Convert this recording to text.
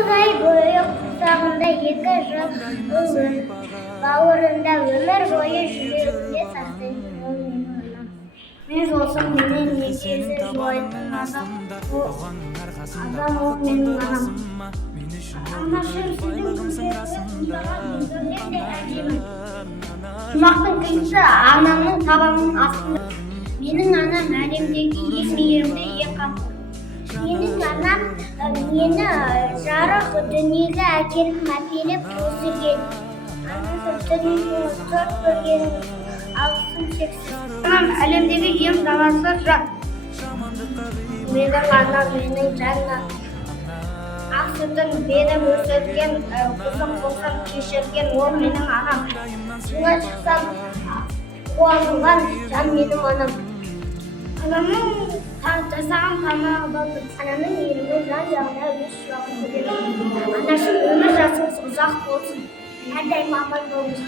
9 ай бойы құрсағында 2 жыл өмір, бауырында өмір бойы жүрегінде сақтайтын ол менің анам. Мен болсам менен неше жүз жылайтын адам ол менің анам. Анашым сіздің күндеріңіз тыңдаған күндерден де әдемі. Жұмақтың қиысы анамның табанының астында. Менің анам әлемдегі ең мейірімді, ең қамқор. Менің анам мені жарық дүниеге әкеліп мәпелеп өсірген. Анам дүниені зор көрген, алғысым шексіз. Анам әлемдегі ең даласы жан. Менің анам менің жаннат. Ақ сүтін беріп өсірген, қызым болсам кешірген, ол менің анам. Суға шықсам қуанған жан менің анам. Анамның жасаған тамағы балды. Анамның мейірімі жан-жағына өз шуағын береді. Анашым өмір жасыңыз ұзақ болсын. Әрдайым аман болыңыз.